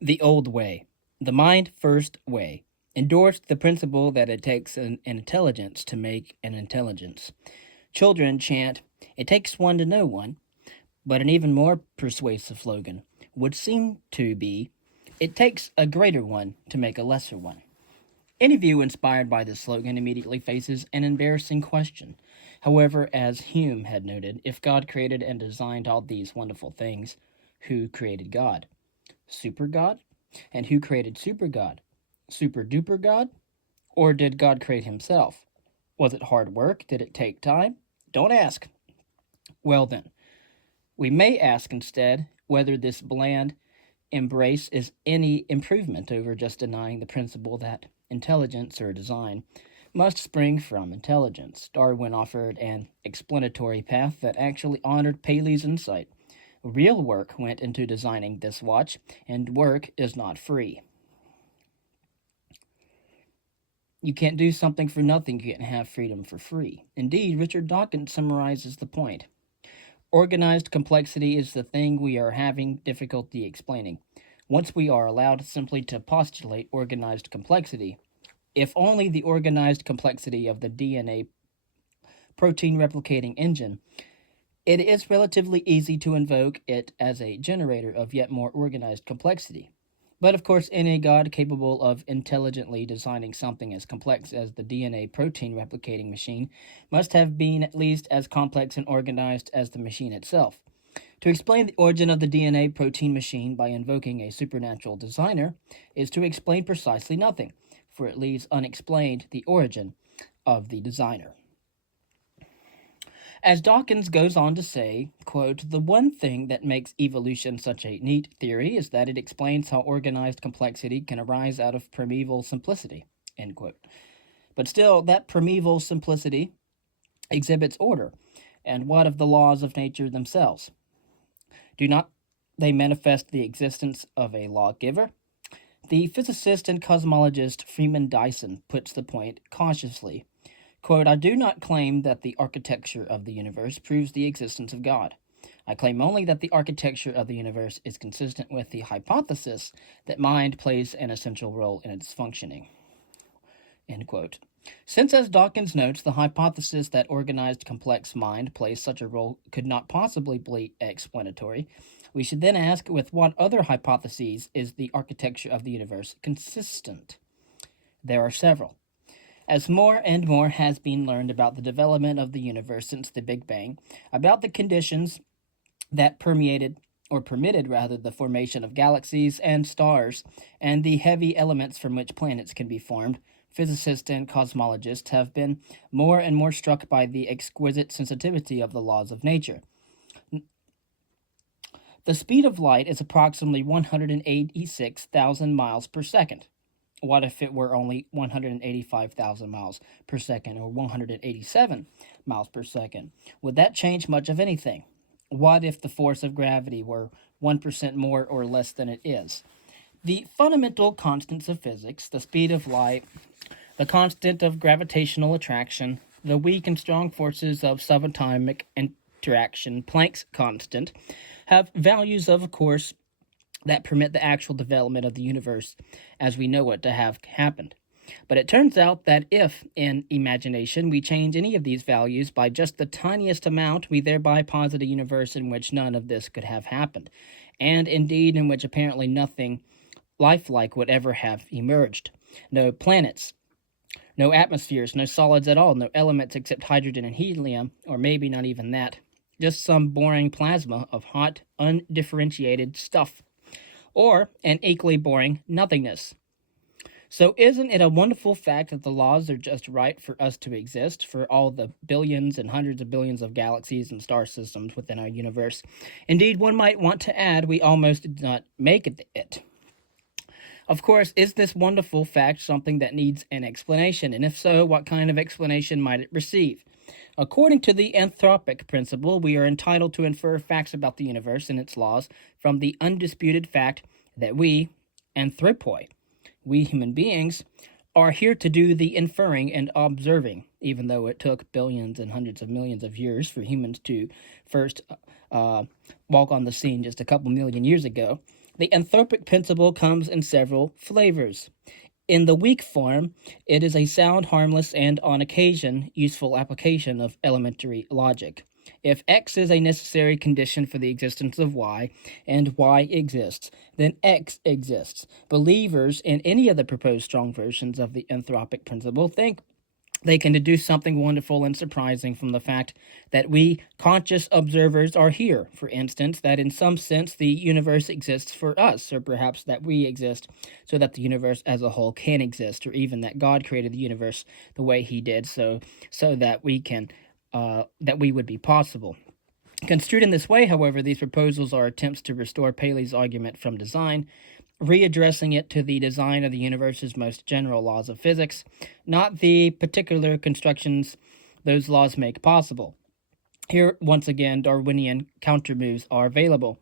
The old way, the mind first way, endorsed the principle that it takes an intelligence to make an intelligence. Children chant, "It takes one to know one," but an even more persuasive slogan would seem to be, "It takes a greater one to make a lesser one." Any view inspired by this slogan immediately faces an embarrassing question. However, as Hume had noted, if God created and designed all these wonderful things, who created God? Super God? And who created Super God? Super duper God? Or did God create himself? Was it hard work? Did it take time? Don't ask. Well, then, we may ask instead whether this bland embrace is any improvement over just denying the principle that intelligence or design must spring from intelligence. Darwin offered an explanatory path that actually honored Paley's insight. Real work went into designing this watch, and work is not free. You can't do something for nothing, you can't have freedom for free. Indeed, Richard Dawkins summarizes the point. Organized complexity is the thing we are having difficulty explaining. Once we are allowed simply to postulate organized complexity, if only the organized complexity of the DNA protein replicating engine, it is relatively easy to invoke it as a generator of yet more organized complexity. But of course, any God capable of intelligently designing something as complex as the DNA protein replicating machine must have been at least as complex and organized as the machine itself. To explain the origin of the DNA protein machine by invoking a supernatural designer is to explain precisely nothing, for it leaves unexplained the origin of the designer. As Dawkins goes on to say, quote, "The one thing that makes evolution such a neat theory is that it explains how organized complexity can arise out of primeval simplicity," end quote. But still, that primeval simplicity exhibits order. And what of the laws of nature themselves? Do not they manifest the existence of a lawgiver? The physicist and cosmologist Freeman Dyson puts the point cautiously. Quote, "I do not claim that the architecture of the universe proves the existence of God. I claim only that the architecture of the universe is consistent with the hypothesis that mind plays an essential role in its functioning." End quote. Since, as Dawkins notes, the hypothesis that organized complex mind plays such a role could not possibly be explanatory, we should then ask, with what other hypotheses is the architecture of the universe consistent? There are several. As more and more has been learned about the development of the universe since the Big Bang, about the conditions that permeated or permitted rather the formation of galaxies and stars, and the heavy elements from which planets can be formed, physicists and cosmologists have been more and more struck by the exquisite sensitivity of the laws of nature. The speed of light is approximately 186,000 miles per second. What if it were only 185,000 miles per second or 187 miles per second? Would that change much of anything? What if the force of gravity were 1% more or less than it is? The fundamental constants of physics, the speed of light, the constant of gravitational attraction, the weak and strong forces of subatomic interaction, Planck's constant, have values of course that permit the actual development of the universe as we know it to have happened. But it turns out that if, in imagination, we change any of these values by just the tiniest amount, we thereby posit a universe in which none of this could have happened, and indeed in which apparently nothing lifelike would ever have emerged. No planets, no atmospheres, no solids at all, no elements except hydrogen and helium, or maybe not even that. Just some boring plasma of hot, undifferentiated stuff. Or an equally boring nothingness. So, isn't it a wonderful fact that the laws are just right for us to exist, for all the billions and hundreds of billions of galaxies and star systems within our universe? Indeed, one might want to add, we almost did not make it. Of course, is this wonderful fact something that needs an explanation? And if so, what kind of explanation might it receive? According to the anthropic principle, we are entitled to infer facts about the universe and its laws from the undisputed fact that we, anthropoi, we human beings, are here to do the inferring and observing, even though it took billions and hundreds of millions of years for humans to first walk on the scene just a couple million years ago. The anthropic principle comes in several flavors. In the weak form, it is a sound, harmless, and on occasion useful application of elementary logic. If X is a necessary condition for the existence of Y, and Y exists, then X exists. Believers in any of the proposed strong versions of the anthropic principle think they can deduce something wonderful and surprising from the fact that we conscious observers are here. For instance, that in some sense the universe exists for us, or perhaps that we exist so that the universe as a whole can exist, or even that God created the universe the way He did, so that we would be possible. Construed in this way, however, these proposals are attempts to restore Paley's argument from design, readdressing it to the design of the universe's most general laws of physics, not the particular constructions those laws make possible. Here, once again, Darwinian countermoves are available.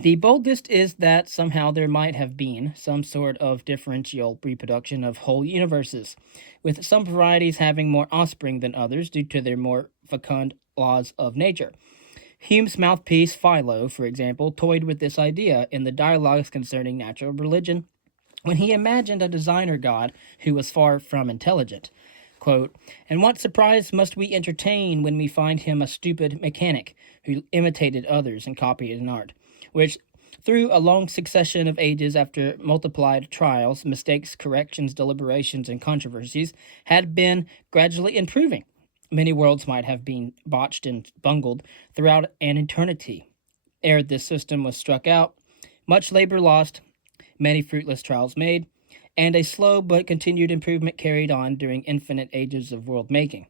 The boldest is that somehow there might have been some sort of differential reproduction of whole universes, with some varieties having more offspring than others due to their more fecund laws of nature. Hume's mouthpiece, Philo, for example, toyed with this idea in the dialogues concerning natural religion when he imagined a designer god who was far from intelligent. Quote, "And what surprise must we entertain when we find him a stupid mechanic who imitated others and copied an art, which through a long succession of ages after multiplied trials, mistakes, corrections, deliberations, and controversies, had been gradually improving. Many worlds might have been botched and bungled throughout an eternity ere this system was struck out, much labor lost, many fruitless trials made, and a slow but continued improvement carried on during infinite ages of world making."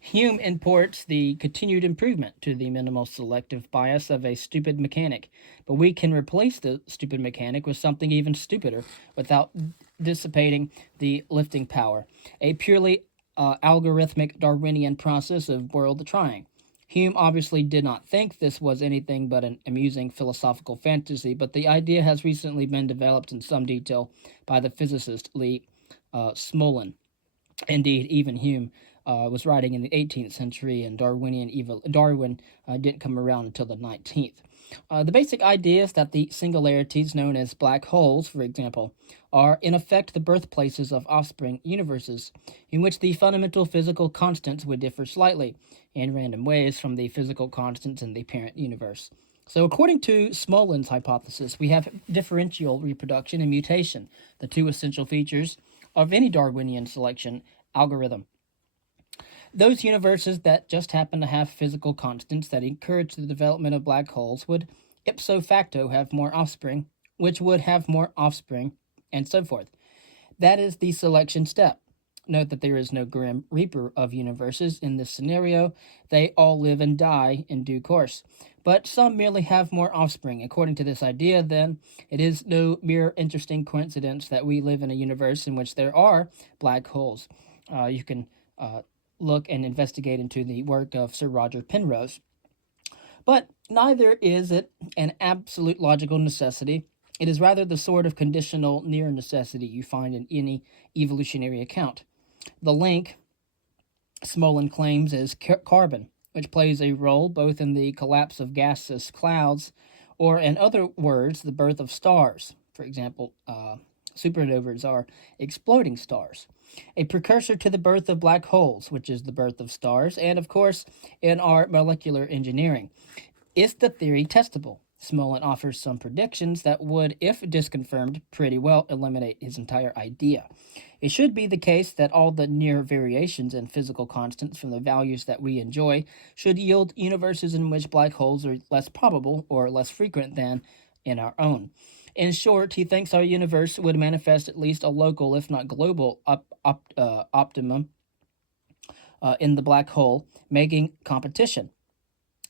Hume imports the continued improvement to the minimal selective bias of a stupid mechanic, but we can replace the stupid mechanic with something even stupider without dissipating the lifting power, a purely algorithmic Darwinian process of world trying. Hume obviously did not think this was anything but an amusing philosophical fantasy, but the idea has recently been developed in some detail by the physicist Lee Smolin. Indeed, even Hume was writing in the 18th century, and Darwin didn't come around until the 19th. The basic idea is that the singularities known as black holes, for example, are in effect the birthplaces of offspring universes, in which the fundamental physical constants would differ slightly, in random ways, from the physical constants in the parent universe. So according to Smolin's hypothesis, we have differential reproduction and mutation, the two essential features of any Darwinian selection algorithm. Those universes that just happen to have physical constants that encourage the development of black holes would ipso facto have more offspring, which would have more offspring, and so forth. That is the selection step. Note that there is no grim reaper of universes in this scenario. They all live and die in due course. But some merely have more offspring. According to this idea, then, it is no mere interesting coincidence that we live in a universe in which there are black holes. You can look and investigate into the work of Sir Roger Penrose. But neither is it an absolute logical necessity. It is rather the sort of conditional near necessity you find in any evolutionary account. The link, Smolin claims, is carbon, which plays a role both in the collapse of gaseous clouds or, in other words, the birth of stars. For example, supernovas are exploding stars, a precursor to the birth of black holes, which is the birth of stars, and of course, in our molecular engineering. Is the theory testable? Smolin offers some predictions that would, if disconfirmed, pretty well eliminate his entire idea. It should be the case that all the near variations in physical constants from the values that we enjoy should yield universes in which black holes are less probable or less frequent than in our own. In short, he thinks our universe would manifest at least a local, if not global, optimum in the black hole, making competition.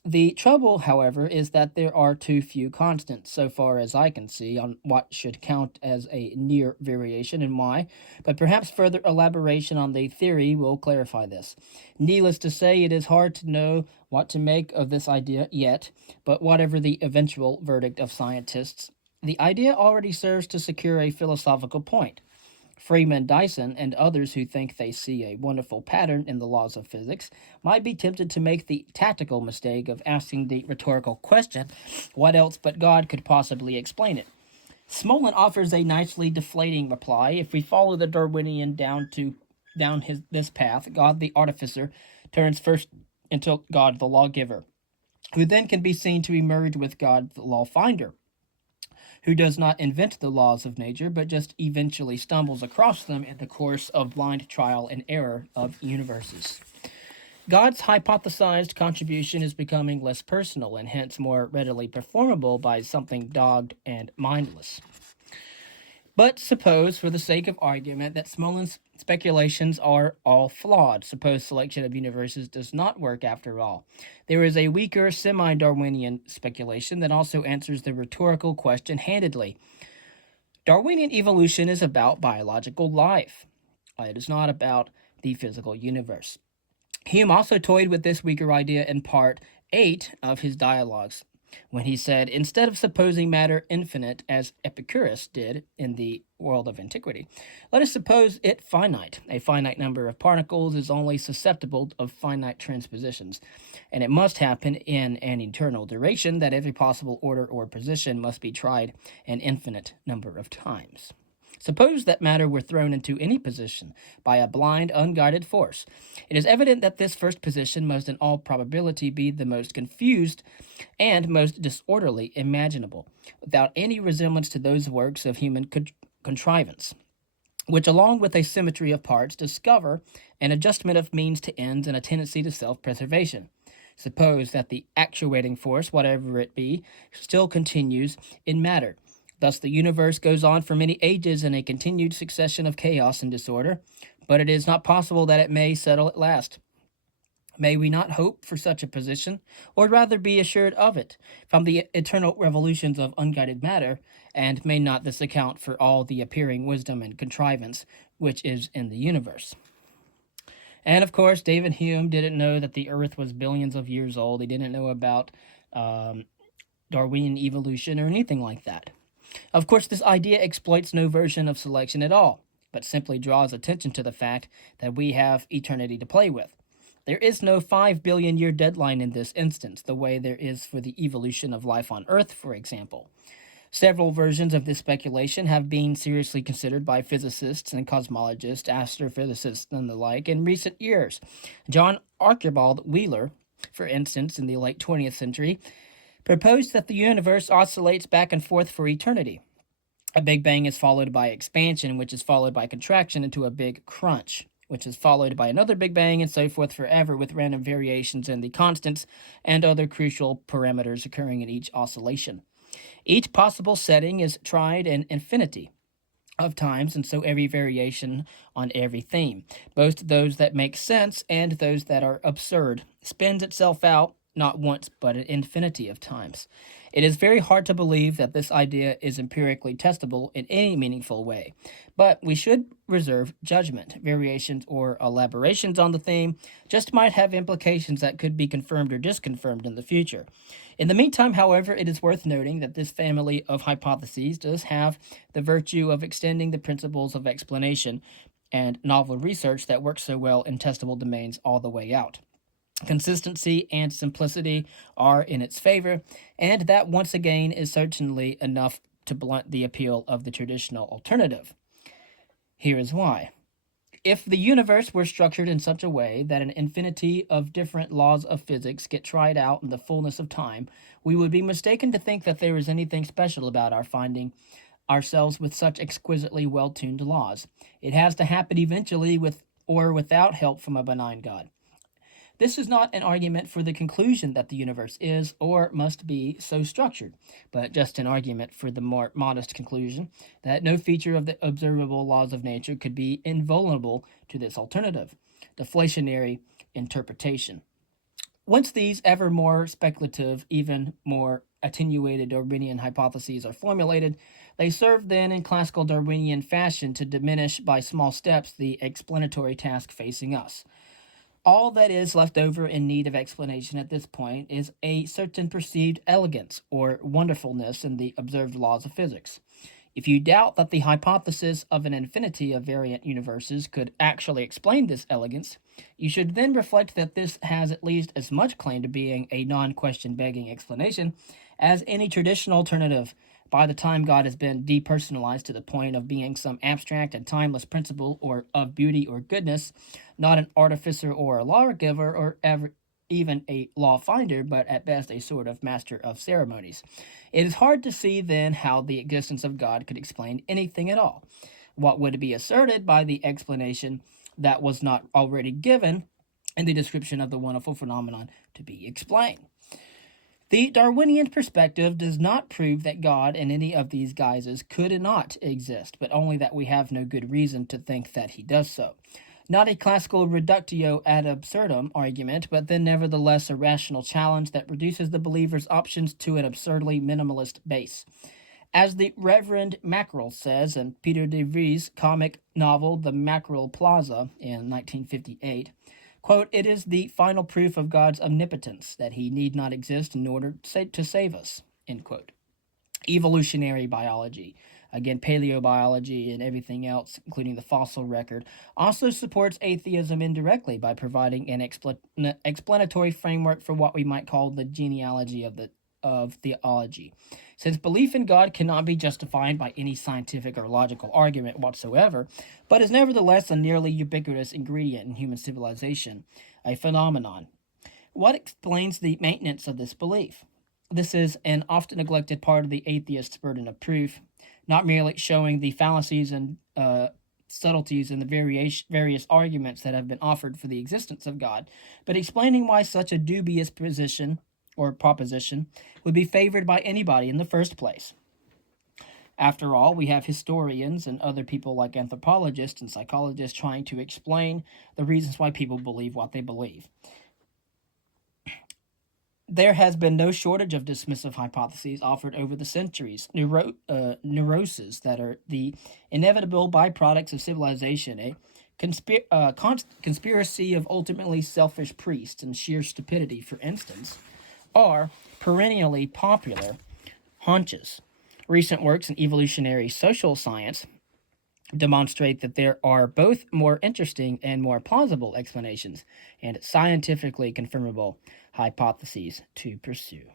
The trouble, however, is that there are too few constants, so far as I can see, on what should count as a near variation and why, but perhaps further elaboration on the theory will clarify this. Needless to say, it is hard to know what to make of this idea yet, but whatever the eventual verdict of scientists, the idea already serves to secure a philosophical point. Freeman Dyson and others who think they see a wonderful pattern in the laws of physics might be tempted to make the tactical mistake of asking the rhetorical question, what else but God could possibly explain it? Smolin offers a nicely deflating reply. If we follow the Darwinian this path, God the artificer turns first into God the lawgiver, who then can be seen to emerge with God the law finder, who does not invent the laws of nature, but just eventually stumbles across them in the course of blind trial and error of universes. God's hypothesized contribution is becoming less personal and hence more readily performable by something dogged and mindless. But suppose, for the sake of argument, that Smolin's speculations are all flawed. Suppose selection of universes does not work after all. There is a weaker, semi-Darwinian speculation that also answers the rhetorical question handedly. Darwinian evolution is about biological life. It is not about the physical universe. Hume also toyed with this weaker idea in part 8 of his dialogues, when he said, instead of supposing matter infinite, as Epicurus did in the world of antiquity, let us suppose it finite. A finite number of particles is only susceptible of finite transpositions, and it must happen in an eternal duration that every possible order or position must be tried an infinite number of times. Suppose that matter were thrown into any position by a blind, unguided force. It is evident that this first position must in all probability be the most confused and most disorderly imaginable, without any resemblance to those works of human contrivance, which, along with a symmetry of parts, discover an adjustment of means to ends and a tendency to self-preservation. Suppose that the actuating force, whatever it be, still continues in matter. Thus the universe goes on for many ages in a continued succession of chaos and disorder, but it is not possible that it may settle at last. May we not hope for such a position, or rather be assured of it, from the eternal revolutions of unguided matter, and may not this account for all the appearing wisdom and contrivance which is in the universe? And of course, David Hume didn't know that the Earth was billions of years old. He didn't know about Darwinian evolution or anything like that. Of course, this idea exploits no version of selection at all, but simply draws attention to the fact that we have eternity to play with. There is no 5 billion year deadline in this instance, the way there is for the evolution of life on Earth, for example. Several versions of this speculation have been seriously considered by physicists and cosmologists, astrophysicists, and the like in recent years. John Archibald Wheeler, for instance, in the late 20th century, proposed that the universe oscillates back and forth for eternity. A Big Bang is followed by expansion, which is followed by contraction into a big crunch, which is followed by another Big Bang, and so forth forever, with random variations in the constants and other crucial parameters occurring in each oscillation. Each possible setting is tried an infinity of times, and so every variation on every theme, both those that make sense and those that are absurd, spins itself out not once, but an infinity of times. It is very hard to believe that this idea is empirically testable in any meaningful way, but we should reserve judgment. Variations or elaborations on the theme just might have implications that could be confirmed or disconfirmed in the future. In the meantime, however, it is worth noting that this family of hypotheses does have the virtue of extending the principles of explanation and novel research that work so well in testable domains all the way out. Consistency and simplicity are in its favor, and that once again is certainly enough to blunt the appeal of the traditional alternative. Here is why. If the universe were structured in such a way that an infinity of different laws of physics get tried out in the fullness of time, we would be mistaken to think that there is anything special about our finding ourselves with such exquisitely well-tuned laws. It has to happen eventually with or without help from a benign God. This is not an argument for the conclusion that the universe is or must be so structured, but just an argument for the more modest conclusion that no feature of the observable laws of nature could be invulnerable to this alternative, deflationary interpretation. Once these ever more speculative, even more attenuated Darwinian hypotheses are formulated, they serve then in classical Darwinian fashion to diminish by small steps the explanatory task facing us. All that is left over in need of explanation at this point is a certain perceived elegance or wonderfulness in the observed laws of physics. If you doubt that the hypothesis of an infinity of variant universes could actually explain this elegance, you should then reflect that this has at least as much claim to being a non-question begging explanation as any traditional alternative. By the time God has been depersonalized to the point of being some abstract and timeless principle or of beauty or goodness, not an artificer or a lawgiver or even a law finder, but at best a sort of master of ceremonies. It is hard to see then how the existence of God could explain anything at all. What would be asserted by the explanation that was not already given in the description of the wonderful phenomenon to be explained? The Darwinian perspective does not prove that God in any of these guises could not exist, but only that we have no good reason to think that he does so. Not a classical reductio ad absurdum argument, but then nevertheless a rational challenge that reduces the believer's options to an absurdly minimalist base. As the Reverend Mackerel says in Peter de Vries' comic novel The Mackerel Plaza in 1958, quote, "It is the final proof of God's omnipotence that he need not exist in order to save us," end quote. Evolutionary biology, again, paleobiology and everything else, including the fossil record, also supports atheism indirectly by providing an explanatory framework for what we might call the genealogy of theology. Since belief in God cannot be justified by any scientific or logical argument whatsoever, but is nevertheless a nearly ubiquitous ingredient in human civilization, a phenomenon. What explains the maintenance of this belief? This is an often neglected part of the atheist's burden of proof, not merely showing the fallacies and subtleties in the various arguments that have been offered for the existence of God, but explaining why such a dubious position or proposition would be favored by anybody in the first place. After all, we have historians and other people like anthropologists and psychologists trying to explain the reasons why people believe what they believe. There has been no shortage of dismissive hypotheses offered over the centuries, neuroses that are the inevitable byproducts of civilization, a conspiracy of ultimately selfish priests and sheer stupidity, for instance, are perennially popular hunches. Recent works in evolutionary social science demonstrate that there are both more interesting and more plausible explanations and scientifically confirmable hypotheses to pursue.